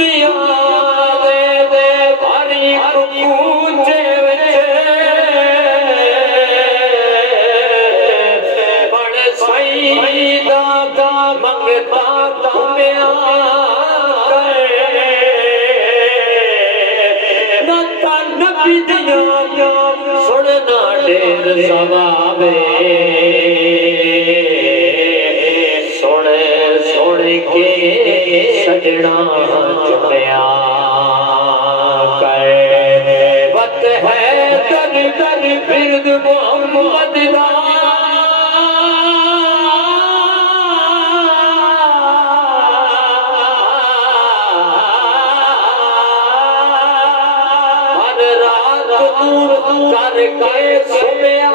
दुनिया दे भारी कूचे बड़े सईदा का मंगता घूमिया नता नबी दिया सुनना ढेर सवाबे के सजना चुनिया कर वत है दर दर बिरद मोहम्मद दा हर रात दूर करके सुनिया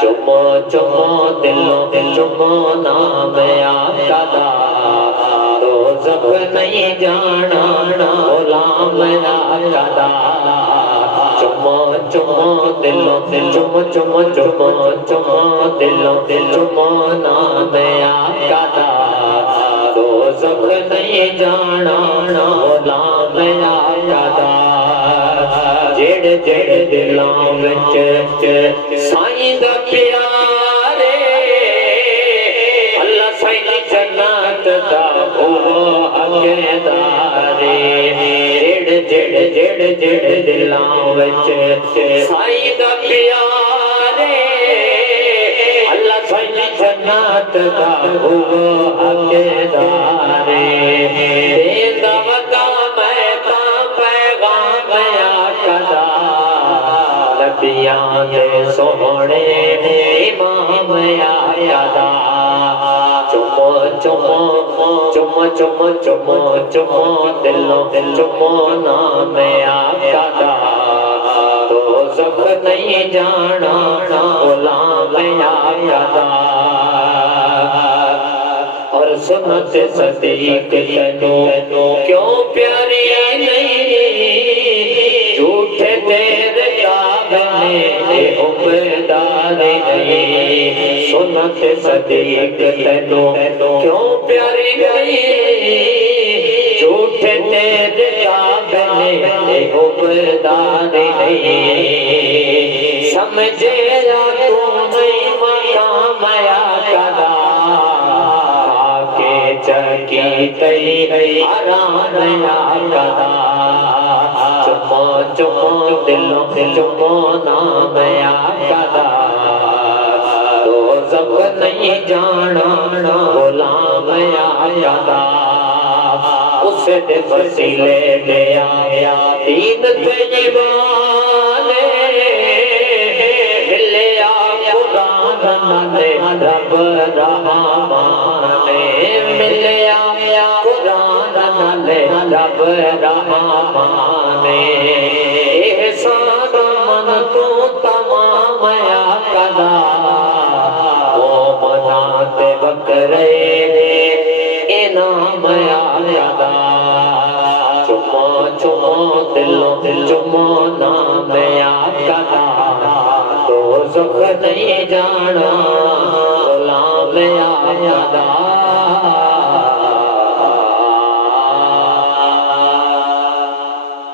चुमो चुमो दिलों चुमो नाम आका दा दोज़ख नहीं जाना गुलाम आका दा चुमो चुमो दिलों चुमो चुमो चुमो चुमो दिलों चुमो नाम आका दा दोज़ख नहीं जाना गुलाम आका दा जेड़े जेड़े दिलों विच साईं दा प्यारे अल्लाह साईं दी जन्नत दा होवो हकदारे जेड़े जेड़े जेड़े जेड़े दिलों विच साईं दा प्यारे अल्लाह साईं दी जन्नत दा होवो हकदारे देंदा वदा मैं तां पैगाम आका दा नबियां दे सोहणे इमाम आका दा चुमो चुमो चुमो चुमो चुमो चुमो दिलों चुमो नाम आका दा दोज़ख नहीं जाना गुलाम आका दा और सुन्नत सदीक तैनू क्यों प्यारी नहीं झूठे तेरे ताबने उबदार नहीं सुन्नत सदीक तैनू क्यों प्यारी नहीं झूठे तेरे ताबने उबदार नहीं समझे या तू नहीं मकाम आका दा चकी तई आराम आका दा चुमो चुमो दिलों चुमो नाम आका दा दोज़ख नहीं जाना गुलाम आका दा उस दे वसीले ले आया दीन तैयबाने मिलिया कुरान नाले रब रहमाने मिलिया कुरान नाले रब रहमाने एहसान मन तू तमाम आका दा ओ मनाते बकरे इनाम आका दा चुमो चुमो दिलों चुमो नाम आका दा दोज़ख नहीं जाना गुलाम आका दा